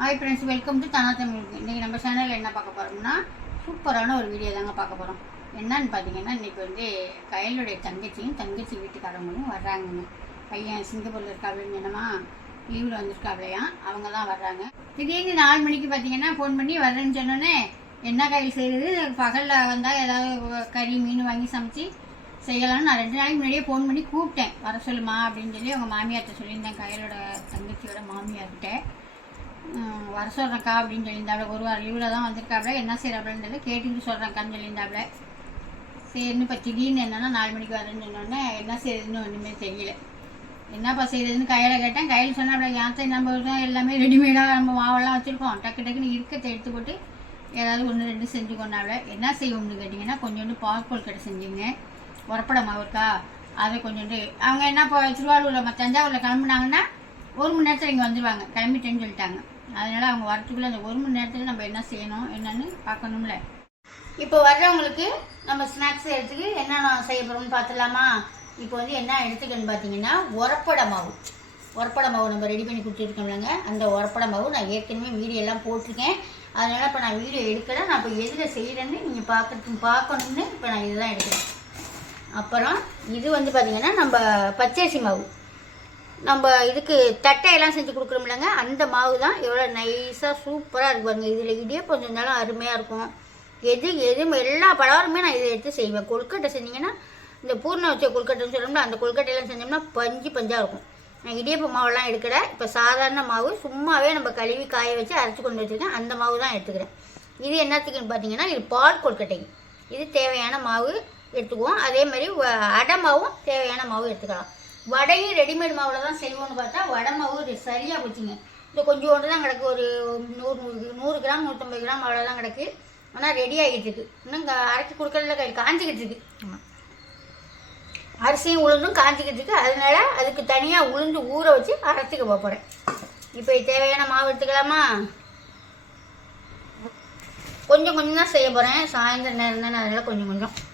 Hi friends, welcome to தனா தமிழ். இன்றைக்கி நம்ம சேனலில் என்ன பார்க்க போகிறோம்னா சூப்பரான ஒரு வீடியோ தாங்க பார்க்க போகிறோம். என்னன்னு பார்த்தீங்கன்னா, இன்றைக்கி வந்து கையலுடைய தங்கச்சி வீட்டுக்காரவங்களும் வர்றாங்கங்க. பையன் சிங்கப்பூரில் இருக்காப்லன்னு என்னமா லீவில் வந்திருக்காப்லையா, அவங்க தான் வர்றாங்க. திடீர்னு 4 மணிக்கு பார்த்தீங்கன்னா ஃபோன் பண்ணி வர்றேன்னு சொன்னோன்னே என்ன கையில் செய்கிறது, பகலில் வந்தால் ஏதாவது கறி மீன் வாங்கி சமைச்சு செய்யலாம்னு நான் 2 நாளைக்கு முன்னாடியே ஃபோன் பண்ணி கூப்பிட்டேன். வர சொல்லுமா அப்படின்னு சொல்லி அவங்க மாமியார்கிட்ட சொல்லியிருந்தேன். கையலோட தங்கச்சியோட மாமியார்கிட்ட வர சொல்கிறேன்க்கா அப்படின்னு சொல்லியிருந்தாப்ல. ஒரு வாரம் லீவில் தான் வந்திருக்காப்ல. என்ன செய்கிறாப்லன்றது கேட்டுக்கிட்டு சொல்கிறேன்க்கான்னு சொல்லியிருந்தாப்ல. சரின்னு இப்போ திடீர்னு என்னென்னா 4 மணிக்கு வரேன்னு சொன்னோடனே என்ன செய்யுதுன்னு ஒன்றுமே தெரியல. என்னப்பா செய்யுதுன்னு கையில் கேட்டேன். கையில் சொன்னாப்ல, ஏன் நம்ம எல்லாமே ரெடிமேடாக நம்ம மாவெல்லாம் வச்சுருக்கோம், டக்குன்னு இருக்கத்தை எடுத்து போட்டு ஏதாவது 1-2 செஞ்சு கொண்டாப்ல. என்ன செய்வோம்னு கேட்டிங்கன்னா, கொஞ்சோண்டு பால்கோல் கடை செஞ்சுங்க. உரப்பட மாவு இருக்கா, அதை கொஞ்சோண்டு அவங்க என்ன இப்போ திருவாரூரில் தஞ்சாவூரில் கிளம்புனாங்கன்னா 1 மணி நேரத்தில் இங்கே வந்துடுவாங்க, கிளம்பிட்டேன்னு சொல்லிட்டாங்க. அதனால் அவங்க வரத்துக்குள்ளே அந்த 1 மணி நேரத்தில் நம்ம என்ன செய்யணும் என்னன்னு பார்க்கணும்ல. இப்போ வர்றவங்களுக்கு நம்ம ஸ்நாக்ஸ் எடுத்துக்கு என்னென்ன செய்ய போகிறோம்னு பார்த்துடலாமா. இப்போ வந்து என்ன எடுத்துக்கன்னு பார்த்தீங்கன்னா, உரப்பட மாவு நம்ம ரெடி பண்ணி கொடுத்துருக்கோம்லங்க. அந்த உரப்பட மாவு நான் ஏற்கனவே வீடியோ எல்லாம் போட்டிருக்கேன். அதனால் இப்போ நான் வீடியோ எடுக்கலை. நான் இப்போ எதில் செய்கிறேன்னு நீங்கள் பார்க்கணும்னு இப்போ நான் இதுதான் எடுக்கிறேன். அப்புறம் இது வந்து பார்த்திங்கன்னா, நம்ம பச்சரிசி மாவு, நம்ம இதுக்கு தட்டையெல்லாம் செஞ்சு கொடுக்குறோம்லங்க, அந்த மாவு தான். எவ்வளோ நைஸாக சூப்பராக இருக்கு பாருங்க. இதில் இடியப்பம் செஞ்சாலும் அருமையாக இருக்கும். எல்லா பலகாரமே நான் இதை எடுத்து செய்வேன். கொழுக்கட்டை செஞ்சிங்கன்னா, இந்த பூர்ணம் வச்ச கொழுக்கட்டைன்னு சொல்லணும்னா, அந்த கொழுக்கட்டையெல்லாம் செஞ்சோம்னா பஞ்சாக இருக்கும். நான் இடியப்ப மாவெல்லாம் எடுக்கலை. இப்போ சாதாரண மாவு சும்மாவே நம்ம கழுவி காய வச்சு அரைச்சி கொண்டு வச்சுருக்கேன். அந்த மாவு தான் எடுத்துக்கிறேன். இது என்னத்துக்குன்னு பார்த்தீங்கன்னா, இது பால் கொழுக்கட்டை. இது தேவையான மாவு எடுத்துக்குவோம். அதே மாதிரி அடை மாவும் தேவையான மாவு எடுத்துக்கலாம். வடையும் ரெடிமேட் மாவில் தான் செய்வோம்னு பார்த்தா வடை மாவு சரியாக போச்சுங்க. இந்த கொஞ்சோண்டு தான் கிடக்கு. ஒரு 100 கிராம் 150 கிராம் அவ்வளோதான் கிடக்கு. ஆனால் ரெடி ஆகிட்டு இருக்கு. இன்னும் அரைச்சி கொடுக்கறதுல காஞ்சிக்கிட்டு இருக்கு. அரிசியும் உளுந்தும் காஞ்சிக்கிட்டு இருக்கு. அதனால அதுக்கு தனியாக உளுந்து ஊற வச்சு அரைச்சிக்க போகிறேன். இப்போ தேவையான மாவு எடுத்துக்கலாமா. கொஞ்சம் தான் செய்ய போகிறேன். சாயந்தரம் நேரம் தானே, அதனால் கொஞ்சம்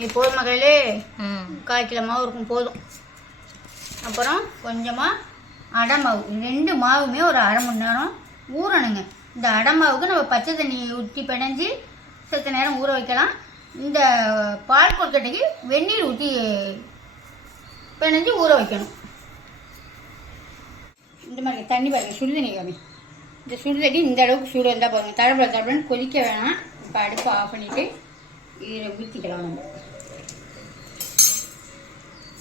இது போதும் மகளே. 1/4 கிலோ மாவு இருக்கும், போதும். அப்புறம் கொஞ்சமாக அடை மாவு. 2 மாவுமே ஒரு அரை மணி நேரம் ஊறணுங்க. இந்த அடை மாவுக்கு நம்ம பச்சை தண்ணி ஊற்றி பிணைஞ்சி செத்த நேரம் ஊற வைக்கலாம். இந்த பால் கொழுக்கட்டைக்கு வெந்நீர் ஊற்றி பிணைஞ்சி ஊற வைக்கணும். இந்த மாதிரி தண்ணி பாருங்கள், சுடுதண்ணி காமி. இந்த சுடுதண்ணி இந்த அளவுக்கு சூடு இருந்தால் பாருங்கள். தடப்படன்னு கொதிக்க வேணாம். இப்போ அடுப்பு ஆஃப் பண்ணிவிட்டு இதில் ஊற்றிக்கலாம்.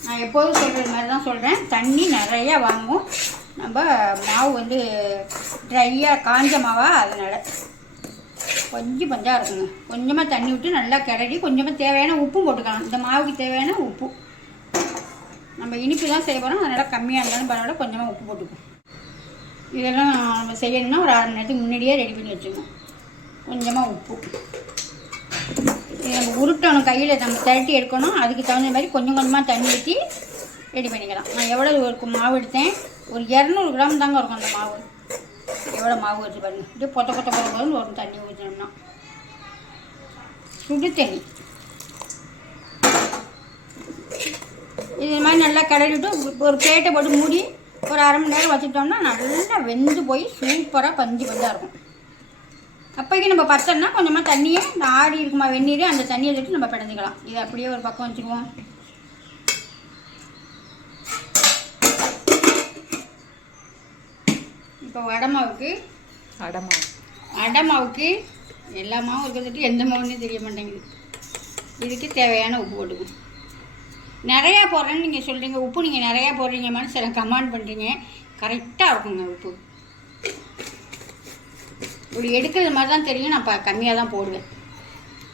நான் எப்போதும் சொல்கிறது மாதிரி தான் சொல்கிறேன். தண்ணி நிறையா வாங்கும். நம்ம மாவு வந்து ட்ரையாக காஞ்ச மாவாக, அதனால் பஞ்சாக இருக்குங்க. கொஞ்சமாக தண்ணி விட்டு நல்லா கிளறி கொஞ்சமாக தேவையான உப்பும் போட்டுக்கலாம். இந்த மாவுக்கு தேவையான உப்பு. நம்ம இனிப்பு தான் செய்ய போகிறோம், அதனால் கம்மியாக இருந்தாலும் பரவாயில்ல, கொஞ்சமாக உப்பு போட்டுக்கணும். இதெல்லாம் நம்ம செய்யணும்னா ஒரு 1/2 மணி நேரத்துக்கு முன்னாடியே ரெடி பண்ணி வச்சுக்கணும். கொஞ்சமாக உப்பு. இது நம்ம உருட்டணும், கையில் நம்ம திரட்டி எடுக்கணும். அதுக்கு தகுந்த மாதிரி கொஞ்சமாக தண்ணி ஊற்றி ரெடி பண்ணிக்கலாம். நான் எவ்வளோ ஒரு மாவு எடுத்தேன், ஒரு 200 கிராம் தாங்க இருக்கும் அந்த மாவு. எவ்வளோ மாவு எடுத்து பாருங்க. இப்படி பொத்த ஒரு தண்ணி ஊற்றினோம்னா, சுடு தண்ணி. இது மாதிரி நல்லா கிளறிவிட்டு ஒரு பிளேட்டை போட்டு மூடி ஒரு 1/2 மணி நேரம் வச்சுட்டோம்னா நல்லா வெந்து போய் சூப்பராக பஞ்சாக இருக்கும். அப்போக்கி நம்ம பத்தோம்னா கொஞ்சமாக தண்ணியை ஆடி இருக்குமா வெந்நீர், அந்த தண்ணியை எடுத்து நம்ம பிணைஞ்சிக்கலாம். இது அப்படியே ஒரு பக்கம் வச்சுக்குவோம். இப்போ அடை மாவுக்கு எல்லா மாவும் இருக்கிறதுக்கு எந்த மாவுன்னே தெரிய மாட்டேங்குது. இதுக்கு தேவையான உப்பு போட்டுக்கணும். நிறையா போடுறேன்னு நீங்கள் சொல்கிறீங்க, உப்பு நீங்கள் நிறையா போடுறீங்கம்மான்னு சில கமெண்ட் பண்ணுறீங்க. கரெக்டாக இருக்குங்க உப்பு. இப்படி எடுக்கிறது மாதிரி தான் தெரியும். நான் இப்போ கம்மியாக தான் போடுவேன்.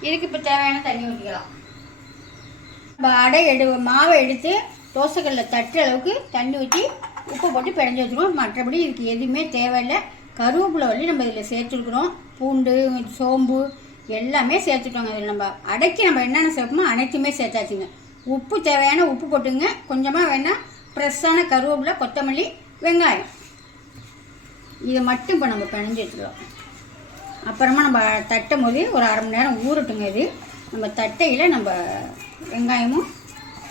இதுக்கு இப்போ தேவையான தண்ணி ஊற்றிக்கலாம். நம்ம மாவை எடுத்து தோசைக்கல்லில் தட்டுற அளவுக்கு தண்ணி ஊற்றி உப்பு போட்டு பிணைஞ்சி வச்சுருவோம். மற்றபடி இதுக்கு எதுவுமே தேவையில்லை. கருவேப்பிலை வள்ளி நம்ம இதில் சேர்த்துருக்குறோம். பூண்டு, சோம்பு எல்லாமே சேர்த்துட்டோங்க. இதில் நம்ம அடைக்கி நம்ம என்னென்ன சேர்ப்போமோ அனைத்துமே சேர்த்தாச்சுங்க. உப்பு தேவையான உப்பு போட்டுங்க. கொஞ்சமாக வேணால் ஃப்ரெஷ்ஷான கருவேப்பிலை, கொத்தமல்லி, வெங்காயம், இதை மட்டும் இப்போ நம்ம பிணைஞ்சி வச்சுக்கலாம். அப்புறமா நம்ம தட்டும் போது ஒரு 1/2 மணி நேரம் ஊறட்டுங்க. இது நம்ம தட்டையில் நம்ம வெங்காயமும்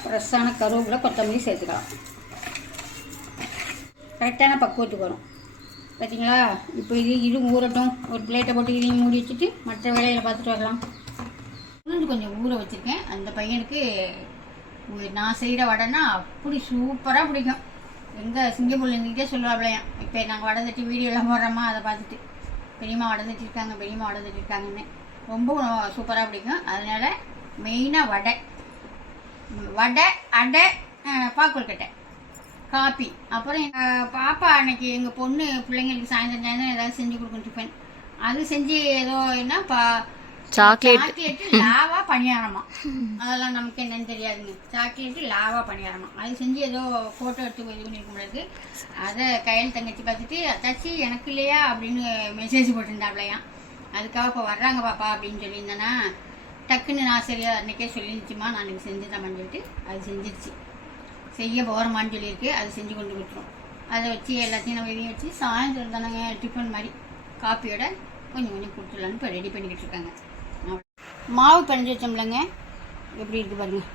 ஃப்ரெஷ்ஷான கருவேப்பிலை, கொத்தமல்லி சேர்த்துக்கலாம். கரெக்டான பக்குவத்துக்கு வரும். பார்த்தீங்களா? இப்போ இது ஊறட்டும். ஒரு பிளேட்டை போட்டு இதையும் மூடி வச்சுட்டு மற்ற வேலைகளை பார்த்துட்டு வரலாம். உளுந்து கொஞ்சம் ஊற வச்சுருக்கேன். அந்த பையனுக்கு நான் செய்கிற வடைன்னா அப்படி சூப்பராக பிடிக்கும். எங்கள் சிங்கப்பூரில் இருந்துக்கிட்டே சொல்லுவாப்லையாம். இப்போ நாங்கள் வடை தட்டி வீடியோலாம் போடுறோமா, அதை பார்த்துட்டு பெரியம்மா வடை தட்டிருக்காங்க, பெரியம்மா வடை தட்டிருக்காங்கன்னு ரொம்ப சூப்பராக பிடிக்கும். அதனால் மெயினாக வடை, அடை, பாக்குள்கட்டை, காப்பி. அப்புறம் எங்கள் பாப்பா அன்னைக்கு எங்கள் பொண்ணு பிள்ளைங்களுக்கு சாயந்தரம் ஏதாவது செஞ்சு கொடுக்கும் டிஃபன். அது செஞ்சு ஏதோ என்ன சாக்லேட்டு லாவா பணியாரமா, அதெல்லாம் நமக்கு என்னன்னு தெரியாதுங்க. சாக்லேட்டு லாவா பணியாரமா அது செஞ்சு ஏதோ ஃபோட்டோ எடுத்து இது பண்ணியிருக்கும்போது அதை கையில் தங்கச்சி பார்த்துட்டு அத்தாச்சி எனக்கு இல்லையா அப்படின்னு மெசேஜ் போட்டிருந்தாப்லையாம். அதுக்காக இப்போ வர்றாங்க பாப்பா அப்படின்னு சொல்லியிருந்தேன்னா டக்குன்னு நான் சரியா அன்றைக்கே சொல்லிருச்சுமா நான் எனக்கு செஞ்சு தரேன்னு சொல்லிட்டு அது செஞ்சிருச்சு. செய்ய போகிறமான்னு சொல்லியிருக்கு. அது செஞ்சு கொண்டு கொடுத்துரும். அதை வச்சு எல்லாத்தையும் நம்ம இதையும் வச்சு சாயந்தரம் தானங்க டிஃபன் மாதிரி காப்பியோட கொஞ்சம் கொஞ்சம் கொடுத்துடலான்னு இப்போ ரெடி பண்ணிக்கிட்டு இருக்காங்க. மாவு பிணைஞ்சி வச்சோம்லங்க, எப்படி இருக்குது பாருங்கள்.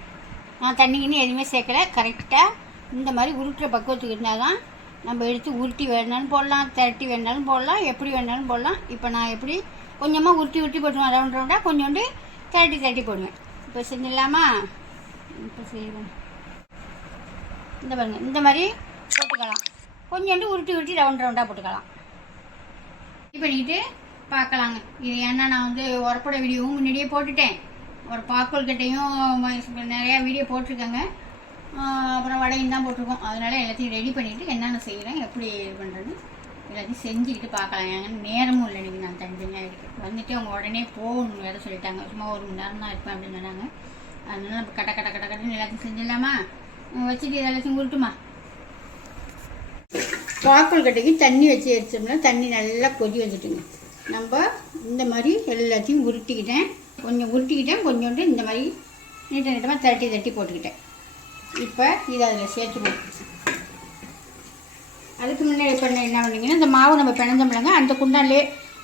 நான் தண்ணிக்குன்னு எதுவுமே சேர்க்கலை. கரெக்டாக இந்த மாதிரி உருட்டுற பக்குவத்துக்கு இருந்தால் தான் நம்ம எடுத்து உருட்டி வேணாலும் போடலாம், திரட்டி வேணாலும் போடலாம், எப்படி வேணாலும் போடலாம். இப்போ நான் எப்படி கொஞ்சமாக உருட்டி போட்டுருவேன். ரவுண்டாக கொஞ்சோண்டு திரட்டி போடுவேன். இப்போ செஞ்சிடலாமா? இப்போ செய்வேன். இந்த பாருங்கள், இந்த மாதிரி போட்டுக்கலாம். கொஞ்சோண்டு உருட்டி ரவுண்டாக போட்டுக்கலாம். இது பண்ணிக்கிட்டு பார்க்கலாங்க. இது ஏன்னா நான் வந்து உரப்பட வீடியோவும் முன்னாடியே போட்டுட்டேன். ஒரு பாக்கோல்கிட்டையும் நிறையா வீடியோ போட்டிருக்கேங்க. அப்புறம் வடையும் தான் போட்டிருக்கோம். அதனால் எல்லாத்தையும் ரெடி பண்ணிவிட்டு என்னென்ன செய்கிறேன், எப்படி இது பண்ணுறேன்னு எல்லாத்தையும் செஞ்சுக்கிட்டு பார்க்கலாம். ஏங்க நேரமும் இல்லை. இன்றைக்கி நான் தனித்தனியாக இருக்குது வந்துட்டு அவங்க உடனே போகணும் வேறு சொல்லிட்டாங்க. சும்மா 1 மணி நேரம் தான் இருப்பேன் அப்படின்னு சொன்னாங்க. அதனால் நம்ம கட்டன்னு எல்லாத்தையும் செஞ்சிடலாமா? வச்சுட்டு எல்லாத்தையும் உருட்டுமா. பாக்கோல்கட்டைக்கு தண்ணி வச்சு எடுத்தோம்னா தண்ணி நல்லா கொதி வந்துட்டுங்க. நம்ம இந்த மாதிரி எல்லாத்தையும் உருட்டிக்கிட்டேன். கொஞ்சோண்டு இந்த மாதிரி நீட்டமாக தட்டி போட்டுக்கிட்டேன். இப்போ இதை அதில் சேர்த்துக்கணும். அதுக்கு முன்னாடி இப்போ என்ன பண்ணிங்கன்னா, இந்த மாவு நம்ம பிணைஞ்சோம்லங்க, அந்த குண்டான்லேயே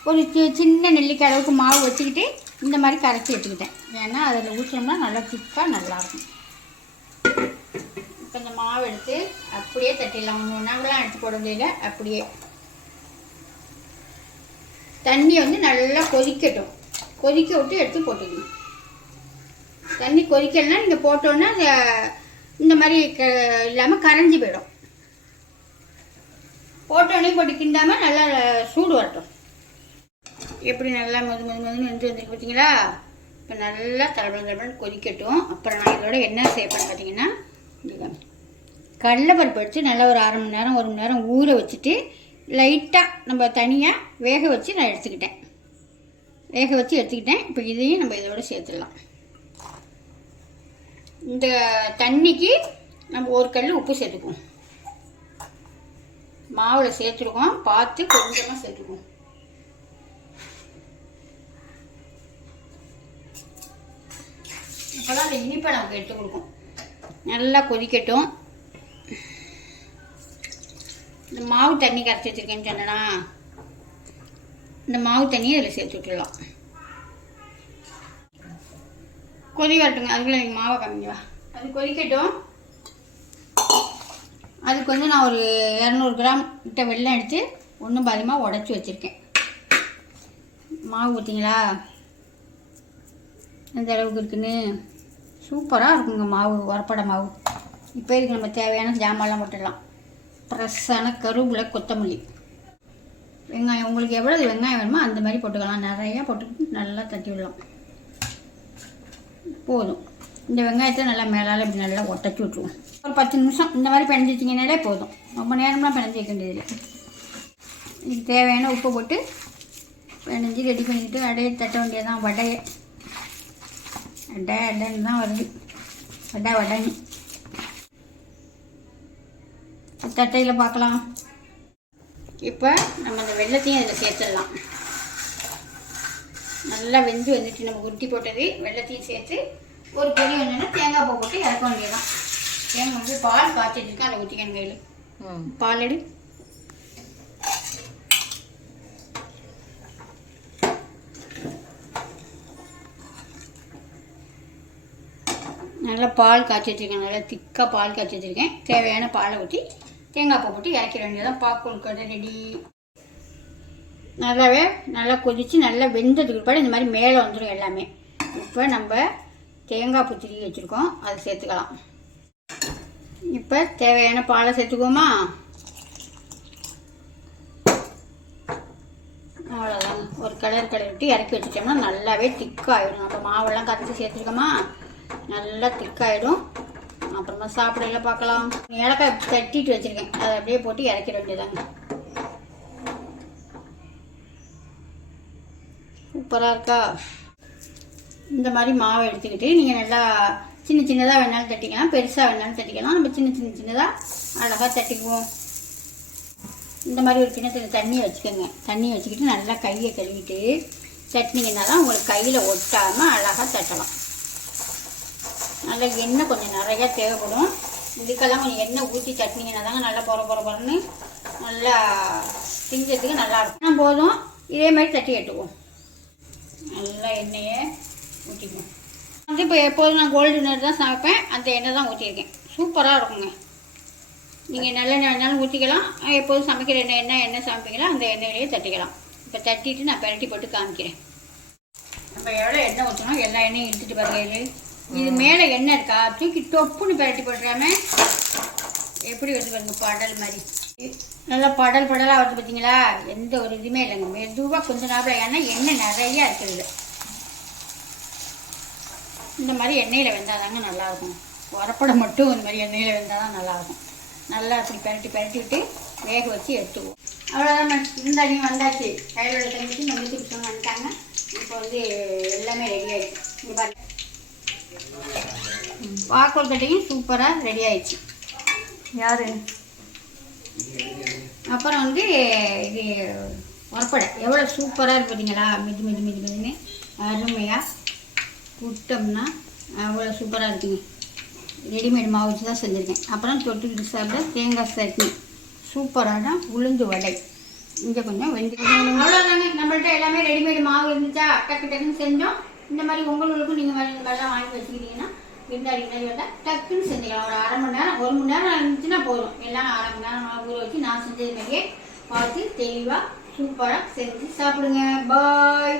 ஒரு சின்ன நெல்லிக்காய் அளவுக்கு மாவு வச்சுக்கிட்டு இந்த மாதிரி கரைச்சி எடுத்துக்கிட்டேன். ஏன்னா அதில் ஊற்றினோம்னா நல்லா திக்காக நல்லாயிருக்கும். இப்போ இந்த மாவு எடுத்து அப்படியே தட்டிடலாம். ஒன்றாங்கலாம் எடுத்து போட முடியல. அப்படியே தண்ணியை வந்து நல்லா கொதிக்கட்டும். கொதிக்க விட்டு எடுத்து போட்டுக்கணும். தண்ணி கொதிக்கலைன்னா நீங்கள் போட்டோன்னா இந்த மாதிரி இல்லாமல் கரைஞ்சி போயிடும். போட்டோன்னே போட்டு கிண்டாமல் நல்லா சூடு வரட்டும். எப்படி நல்லா மதுன்னு வந்துருக்கு பார்த்தீங்களா? இப்போ நல்லா தளபலன்னு கொதிக்கட்டும். அப்புறம் நான் இதோட என்ன சேர்ப்பேன்னு பார்த்தீங்கன்னா, கடலைப்பருப்பு வச்சு நல்லா ஒரு 1/2 மணி நேரம் 1 மணி நேரம் ஊற வச்சுட்டு லைட்டாக நம்ம தனியாக வேக வச்சு நான் எடுத்துக்கிட்டேன். இப்போ இதையும் நம்ம இதோட சேர்த்துடலாம். இந்த தண்ணிக்கு நம்ம ஒரு கல் உப்பு சேர்த்துக்குவோம். மாவில் சேர்த்துருக்கோம், பார்த்து கொஞ்சமாக சேர்த்துக்குவோம். அப்போ தான் அந்த இனிப்பை நமக்கு எடுத்து கொடுக்கும். நல்லா கொதிக்கட்டும். இந்த மாவு தண்ணி கரைச்சி வச்சுருக்கேன்னு சொன்னேன்னா, இந்த மாவு தண்ணியை அதில் சேர்த்து விட்டுடலாம். கொதி வரட்டுங்க. அதுக்குள்ளே நீங்கள் மாவை கம்மிவா. அது கொதிக்கட்டும். அதுக்கு வந்து நான் ஒரு 200 கிராம் கிட்ட வெல்லம் எடுத்து ஒன்றும் பாதியமாக உடச்சி வச்சுருக்கேன். மாவு ஊற்றிங்களா எந்த அளவுக்கு இருக்குன்னு? சூப்பராக இருக்குங்க மாவு, உரப்பட மாவு. இப்போ இதுக்கு நம்ம தேவையான ஜாமான்லாம் போட்டுடலாம். ஃப்ரெஷ்ஷான கருவேப்பிலை, கொத்தமல்லி, வெங்காயம். உங்களுக்கு எவ்வளோ வெங்காயம் வேணுமோ அந்த மாதிரி போட்டுக்கலாம். நிறையா போட்டு நல்லா தட்டி விடலாம். போதும். இந்த வெங்காயத்தை நல்லா மேலால் இப்படி நல்லா ஒட்டச்சி விட்ருவோம். ஒரு 10 நிமிஷம் இந்த மாதிரி பிணைஞ்சி வச்சிங்கனாலே போதும். ரொம்ப நேரம்லாம் பிணைஞ்சி வைக்க வேண்டியதில்லை. இதுக்கு தேவையான உப்பு போட்டு பிணைஞ்சி ரெடி பண்ணிக்கிட்டு அடையை தட்ட வேண்டியதான். அடைன்னு தான் வருது. வடைன்னு தட்டையில் பார்க்கலாம். இப்போ நம்ம அந்த வெல்லத்தையும் அதில் சேர்த்துடலாம். நல்லா வந்துட்டு நம்ம உருட்டி போட்டது வெல்லத்தையும் சேர்த்து ஒரு கொதி வந்தோன்னா தேங்காய் பூ போட்டு இறக்க வேண்டியதான். தேங்காய் வந்து பால் காய்ச்சி வச்சுருக்கேன், அதை ஊற்றிக்கணும். கையில் பால் எடு. நல்லா பால் காய்ச்சி வச்சுருக்கேன். நல்லா திக்காக பால் காய்ச்சி வச்சுருக்கேன். தேவையான பாலை ஊற்றி தேங்காய் பூ போட்டு இறக்கிட வேண்டியதான். பாக்கோல் கடை ரெடி. நல்லா கொதித்து நல்லா வெந்ததுக்கு பிற்பாடு இந்த மாதிரி மேலே வந்துடும் எல்லாமே. இப்போ நம்ம தேங்காய் பூ திருவி வச்சுருக்கோம், அதை சேர்த்துக்கலாம். இப்போ தேவையான பாலை சேர்த்துக்குவோமா? அவ்வளோதாங்க. ஒரு கலர் விட்டு இறக்கி வச்சுட்டோம்னா நல்லாவே திக்காகிடும். நம்ம மாவெல்லாம் கரைச்சி சேர்த்துருக்கோமா, நல்லா திக்காகிடும். அப்புறமா சாப்பிடல பார்க்கலாம். ஏலக்காய் தட்டிட்டு வச்சுருக்கேன், அதை அப்படியே போட்டு இறக்கிட வேண்டியதாங்க. சூப்பராக இருக்கா? இந்த மாதிரி மாவை எடுத்துக்கிட்டு நீங்கள் நல்லா சின்னதாக வேணாலும் தட்டிக்கலாம், பெருசாக வேணாலும் தட்டிக்கலாம். நம்ம சின்னதாக அழகாக தட்டிக்குவோம். இந்த மாதிரி ஒரு கிணத்துல தண்ணி வச்சுக்கோங்க. தண்ணி வச்சுக்கிட்டு நல்லா கையை கழுவிட்டு தட்டினீங்கன்னா தான் உங்களுக்கு கையில் ஒட்டாமல் அழகாக தட்டலாம். நல்லா எண்ணெய் கொஞ்சம் நிறையா தேவைப்படும். இதுக்கெல்லாம் கொஞ்சம் எண்ணெய் ஊற்றி தட்டினீங்கன்னா தாங்க நல்லா பொறன்னு நல்லா திங்கிறதுக்கு நல்லாயிருக்கும். போதும், இதே மாதிரி தட்டி எடுத்துக்குவோம். நல்லா எண்ணெயை ஊற்றிக்குவோம். இப்போ எப்போதும் நான் கோல்டு வின்னர் தான் சமைப்பேன், அந்த எண்ணெய் தான் ஊற்றிருக்கேன். சூப்பராக இருக்குங்க. நீங்கள் நல்லெண்ணெய் வேணாலும் ஊற்றிக்கலாம். எப்போதும் சமைக்கிற எண்ணெய் சமைப்பீங்களோ அந்த எண்ணெயிலேயே தட்டிக்கலாம். இப்போ தட்டிட்டு நான் பெரட்டி போட்டு காமிக்கிறேன். நம்ம எவ்வளோ எண்ணெய் ஊற்றணும், எல்லா எண்ணெயும் இழுத்துட்டு பாருங்க. இது மேலே எண்ணெய் இருக்கா, தூக்கி தொப்புன்னு பெரட்டி போட்டுறாம எப்படி வருது பாருங்க, படல் மாதிரி. நல்லா படலாக வருது பார்த்தீங்களா? எந்த ஒரு இதுவுமே இல்லைங்க. மெதுவாக கொஞ்சம் நேரம், ஏன்னா எண்ணெய் நிறையா இருக்குது. இந்த மாதிரி எண்ணெயில் வெந்தால் தாங்க நல்லாயிருக்கும். உரப்படம் மட்டும் இந்த மாதிரி எண்ணெயில் வெந்தால் தான் நல்லாயிருக்கும். நல்லா அப்படி பெரட்டி விட்டு வேக வச்சு எடுத்துக்குவோம். அவ்வளோதான். இருந்தாலும் வந்தாச்சு. கையிலோட தங்கச்சி நம்ம பிடிச்சவங்க வந்துட்டாங்க. இப்போ வந்து எல்லாமே ரெடி ஆகிடுச்சு. இங்கே பாருங்க, வாக்கோல் கட்டையும் சூப்பராக ரெடி ஆயிடுச்சு. யார்? அப்புறம் வந்து இது உரப்படை எவ்வளோ சூப்பராக இருக்கு பார்த்தீங்களா? மெதுன்னு அருமையாக விட்டோம்னா அவ்வளோ சூப்பராக இருக்குங்க. ரெடிமேட் மாவு வச்சு தான் செஞ்சுருக்கேன். அப்புறம் தொட்டுக்கிட்டு சாப்பிட தேங்காய் சட்னி, சூப்பரான உளுந்து வடை. இங்கே கொஞ்சம் அவ்வளோதாங்க. நம்மள்ட்ட எல்லாமே ரெடிமேட் மாவு இருந்துச்சா, டக்குன்னு செஞ்சோம். இந்த மாதிரி உங்களுக்கும் நீங்கள் வெள்ளம் வாங்கி வச்சுக்கிட்டீங்கன்னா விருந்தாடி வந்தால் டக்குன்னு செஞ்சுக்கலாம். ஒரு அரை மணி நேரம் 1 மணி நேரம் இருந்துச்சுன்னா போதும். எல்லாம் அரை மணி நேரம் ஊற வச்சு நான் செஞ்சது மாதிரியே பார்த்து தெளிவாக சூப்பராக செஞ்சு சாப்பிடுங்க. பாய்.